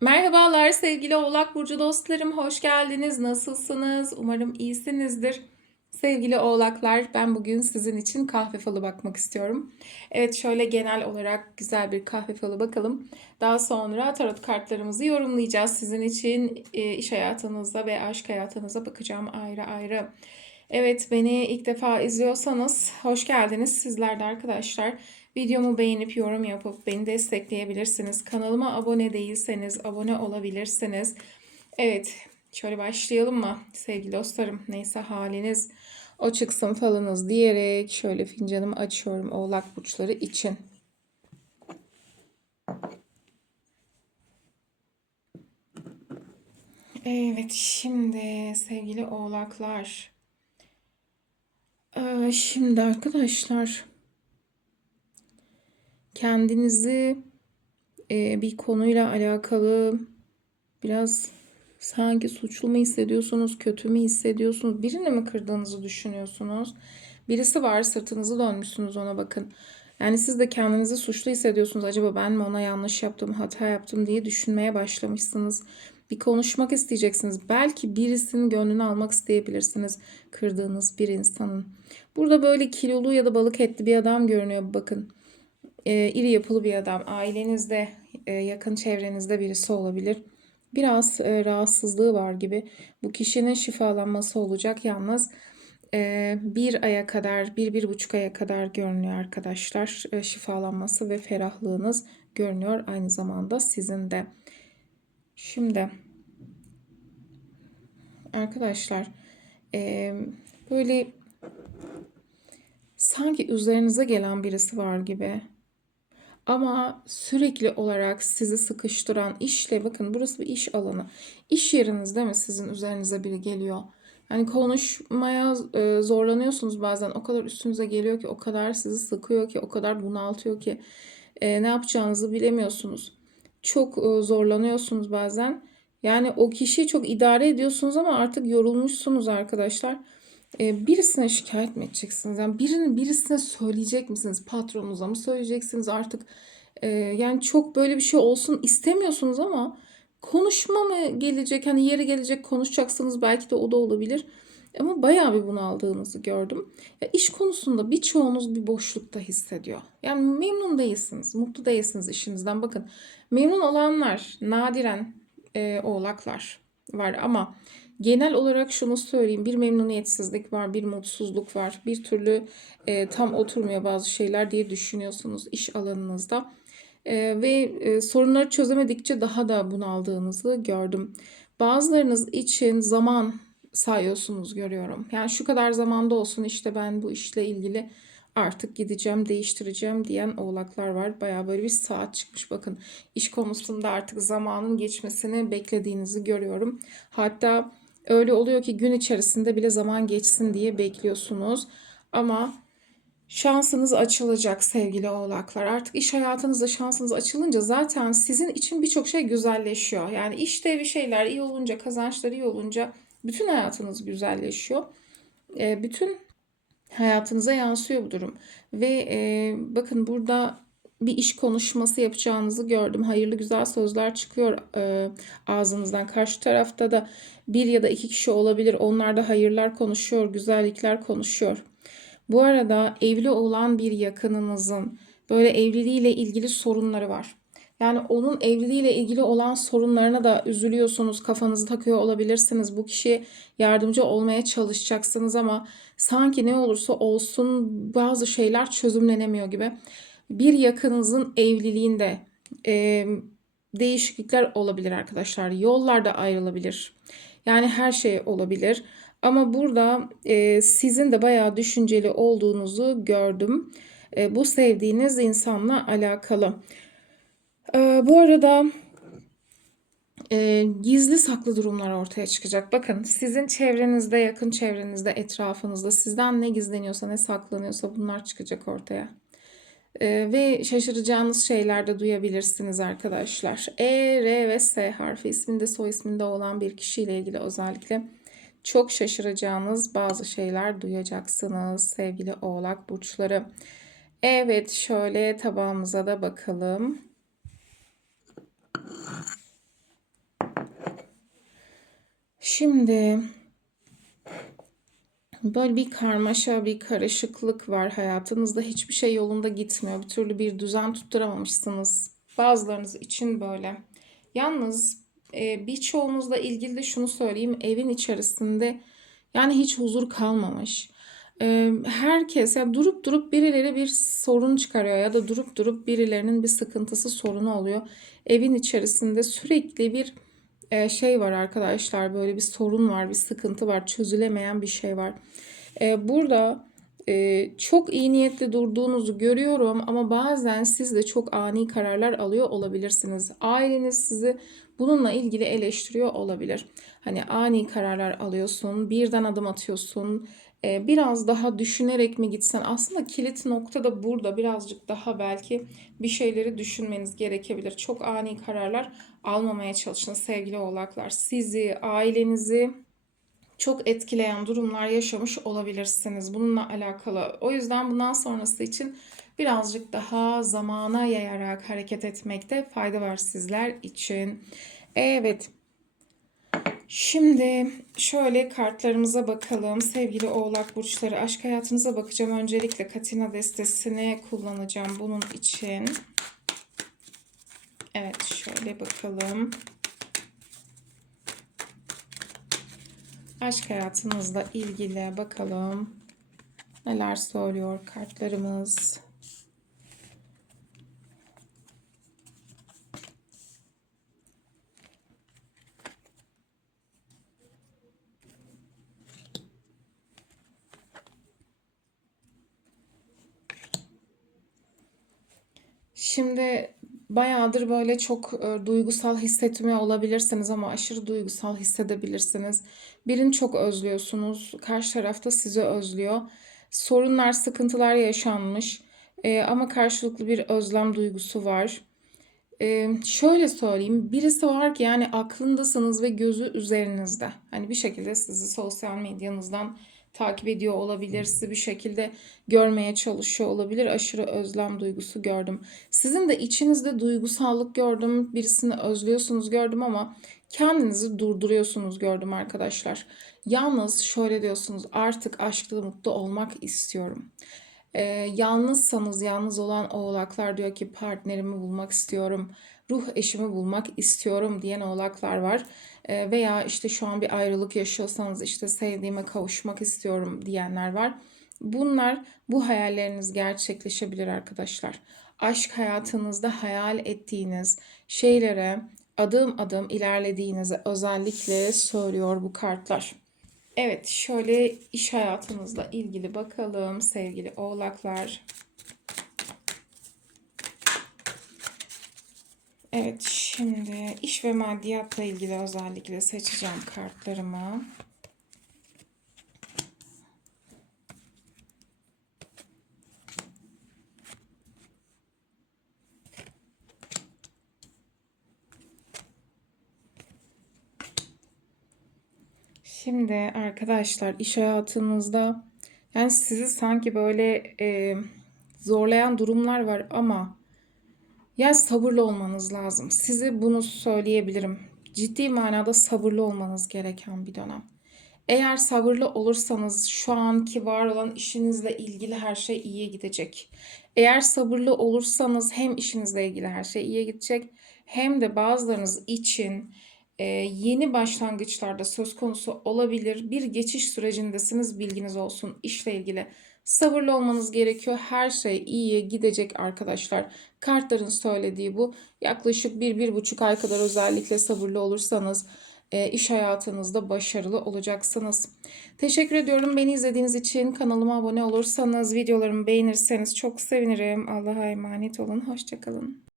Merhabalar sevgili Oğlak Burcu dostlarım, hoş geldiniz. Nasılsınız? Umarım iyisinizdir. Sevgili Oğlaklar, ben bugün sizin için kahve falı bakmak istiyorum. Evet, şöyle genel olarak güzel bir kahve falı bakalım. Daha sonra tarot kartlarımızı yorumlayacağız. Sizin için e, iş hayatınızda ve aşk hayatınıza bakacağım ayrı ayrı. Evet, beni ilk defa izliyorsanız hoş geldiniz sizler de arkadaşlar. Videomu beğenip yorum yapıp beni destekleyebilirsiniz. Kanalıma abone değilseniz abone olabilirsiniz. Evet, şöyle başlayalım mı sevgili dostlarım? Neyse haliniz o çıksın falınız diyerek şöyle fincanımı açıyorum oğlak burçları için. Evet, şimdi sevgili oğlaklar. Ee, şimdi arkadaşlar kendinizi e, bir konuyla alakalı biraz sanki suçlu mu hissediyorsunuz, kötü mü hissediyorsunuz, birini mi kırdığınızı düşünüyorsunuz? Birisi var sırtınızı dönmüşsünüz ona bakın. Yani siz de kendinizi suçlu hissediyorsunuz. Acaba ben mi ona yanlış yaptım, hata yaptım diye düşünmeye başlamışsınız. Bir konuşmak isteyeceksiniz. Belki birisinin gönlünü almak isteyebilirsiniz. Kırdığınız bir insanın. Burada böyle kilolu ya da balık etli bir adam görünüyor bakın e, iri yapılı bir adam. Ailenizde, e, yakın çevrenizde birisi olabilir. Biraz e, rahatsızlığı var gibi. Bu kişinin şifalanması olacak. Yalnız e, bir aya kadar, bir, bir buçuk aya kadar görünüyor arkadaşlar. E, şifalanması ve ferahlığınız görünüyor aynı zamanda sizin de. Şimdi arkadaşlar e, böyle sanki üzerinize gelen birisi var gibi. Ama sürekli olarak sizi sıkıştıran işle bakın burası bir iş alanı. İş yeriniz değil mi sizin üzerinize biri geliyor. Yani konuşmaya e, zorlanıyorsunuz bazen. O kadar üstünüze geliyor ki, o kadar sizi sıkıyor ki, o kadar bunaltıyor ki e, ne yapacağınızı bilemiyorsunuz. Çok e, zorlanıyorsunuz bazen. Yani o kişiyi çok idare ediyorsunuz ama artık yorulmuşsunuz arkadaşlar. E, birisine şikayet mi edeceksiniz? Yani birinin birisine söyleyecek misiniz? Patronunuza mı söyleyeceksiniz artık? E, yani çok böyle bir şey olsun istemiyorsunuz ama konuşma mı gelecek? Hani yeri gelecek konuşacaksınız belki de o da olabilir. Ama bayağı bir bunaldığınızı gördüm. Ya iş konusunda birçoğunuz bir boşlukta hissediyor. Yani memnun değilsiniz, mutlu değilsiniz işinizden. Bakın memnun olanlar nadiren e, oğlaklar var ama Genel olarak şunu söyleyeyim. Bir memnuniyetsizlik var, bir mutsuzluk var. Bir türlü e, tam oturmuyor bazı şeyler diye düşünüyorsunuz iş alanınızda. E, ve e, sorunları çözemedikçe daha da bunaldığınızı gördüm. Bazılarınız için zaman sayıyorsunuz görüyorum. Yani şu kadar zamanda olsun işte ben bu işle ilgili artık gideceğim, değiştireceğim diyen oğlaklar var. Baya böyle bir saat çıkmış bakın. İş konusunda artık zamanın geçmesini beklediğinizi görüyorum. Hatta Öyle oluyor ki gün içerisinde bile zaman geçsin diye bekliyorsunuz. Ama şansınız açılacak sevgili oğlaklar. Artık iş hayatınızda şansınız açılınca zaten sizin için birçok şey güzelleşiyor. Yani işte bir şeyler iyi olunca, kazançlar iyi olunca bütün hayatınız güzelleşiyor. E, bütün hayatınıza yansıyor bu durum. Ve e, bakın burada bir iş konuşması yapacağınızı gördüm. Hayırlı güzel sözler çıkıyor e, ağzınızdan. Karşı tarafta da bir ya da iki kişi olabilir. Onlar da hayırlar konuşuyor, güzellikler konuşuyor. Bu arada evli olan bir yakınınızın böyle evliliğiyle ilgili sorunları var. Yani onun evliliğiyle ilgili olan sorunlarına da üzülüyorsunuz, kafanızı takıyor olabilirsiniz. Bu kişiye yardımcı olmaya çalışacaksınız ama sanki ne olursa olsun bazı şeyler çözümlenemiyor gibi bir yakınınızın evliliğinde e, değişiklikler olabilir arkadaşlar. Yollarda ayrılabilir. Yani her şey olabilir. Ama burada e, sizin de bayağı düşünceli olduğunuzu gördüm. E, bu sevdiğiniz insanla alakalı. E, bu arada e, gizli saklı durumlar ortaya çıkacak. Bakın sizin çevrenizde, yakın çevrenizde, etrafınızda sizden ne gizleniyorsa, ne saklanıyorsa bunlar çıkacak ortaya. Ee, ve şaşıracağınız şeyler de duyabilirsiniz arkadaşlar. E, R ve S harfi isminde soy isminde olan bir kişiyle ilgili özellikle çok şaşıracağınız bazı şeyler duyacaksınız sevgili oğlak burçları. Evet şöyle tabağımıza da bakalım. Şimdi böyle bir karmaşa, bir karışıklık var hayatınızda. Hiçbir şey yolunda gitmiyor. Bir türlü bir düzen tutturamamışsınız. Bazılarınız için böyle. Yalnız e, birçoğunuzla ilgili de şunu söyleyeyim. Evin içerisinde yani hiç huzur kalmamış. E, herkes yani durup durup birileri bir sorun çıkarıyor ya da durup durup birilerinin bir sıkıntısı sorunu oluyor. Evin içerisinde sürekli bir e, şey var arkadaşlar böyle bir sorun var bir sıkıntı var çözülemeyen bir şey var. E, burada e, çok iyi niyetli durduğunuzu görüyorum ama bazen siz de çok ani kararlar alıyor olabilirsiniz. Aileniz sizi bununla ilgili eleştiriyor olabilir. Hani ani kararlar alıyorsun, birden adım atıyorsun, biraz daha düşünerek mi gitsen? Aslında kilit nokta da burada birazcık daha belki bir şeyleri düşünmeniz gerekebilir. Çok ani kararlar almamaya çalışın sevgili oğlaklar. Sizi, ailenizi çok etkileyen durumlar yaşamış olabilirsiniz. Bununla alakalı. O yüzden bundan sonrası için birazcık daha zamana yayarak hareket etmekte fayda var sizler için. Evet. Şimdi şöyle kartlarımıza bakalım. Sevgili Oğlak burçları aşk hayatınıza bakacağım. Öncelikle Katina destesini kullanacağım bunun için. Evet şöyle bakalım. Aşk hayatınızla ilgili bakalım. Neler söylüyor kartlarımız. Şimdi bayağıdır böyle çok e, duygusal hissetmiyor olabilirsiniz ama aşırı duygusal hissedebilirsiniz. Birini çok özlüyorsunuz. Karşı tarafta sizi özlüyor. Sorunlar, sıkıntılar yaşanmış. E, ama karşılıklı bir özlem duygusu var. E, şöyle söyleyeyim, birisi var ki yani aklındasınız ve gözü üzerinizde. Hani bir şekilde sizi sosyal medyanızdan takip ediyor olabilir, sizi bir şekilde görmeye çalışıyor olabilir. Aşırı özlem duygusu gördüm. Sizin de içinizde duygusallık gördüm, birisini özlüyorsunuz gördüm ama kendinizi durduruyorsunuz gördüm arkadaşlar. Yalnız şöyle diyorsunuz artık aşkla mutlu olmak istiyorum. Ee, yalnızsanız yalnız olan oğlaklar diyor ki partnerimi bulmak istiyorum ruh eşimi bulmak istiyorum diyen oğlaklar var. E, veya işte şu an bir ayrılık yaşıyorsanız işte sevdiğime kavuşmak istiyorum diyenler var. Bunlar bu hayalleriniz gerçekleşebilir arkadaşlar. Aşk hayatınızda hayal ettiğiniz şeylere adım adım ilerlediğinizi özellikle söylüyor bu kartlar. Evet, şöyle iş hayatınızla ilgili bakalım sevgili oğlaklar. Evet, şimdi iş ve maddiyatla ilgili özellikle seçeceğim kartlarımı. Şimdi arkadaşlar iş hayatınızda yani sizi sanki böyle e, zorlayan durumlar var ama ya sabırlı olmanız lazım. Size bunu söyleyebilirim. Ciddi manada sabırlı olmanız gereken bir dönem. Eğer sabırlı olursanız şu anki var olan işinizle ilgili her şey iyiye gidecek. Eğer sabırlı olursanız hem işinizle ilgili her şey iyiye gidecek hem de bazılarınız için e, yeni başlangıçlarda söz konusu olabilir. Bir geçiş sürecindesiniz bilginiz olsun işle ilgili. Sabırlı olmanız gerekiyor. Her şey iyiye gidecek arkadaşlar. Kartların söylediği bu. Yaklaşık bir bir buçuk ay kadar özellikle sabırlı olursanız e, iş hayatınızda başarılı olacaksınız. Teşekkür ediyorum beni izlediğiniz için. Kanalıma abone olursanız, videolarımı beğenirseniz çok sevinirim. Allah'a emanet olun. Hoşçakalın.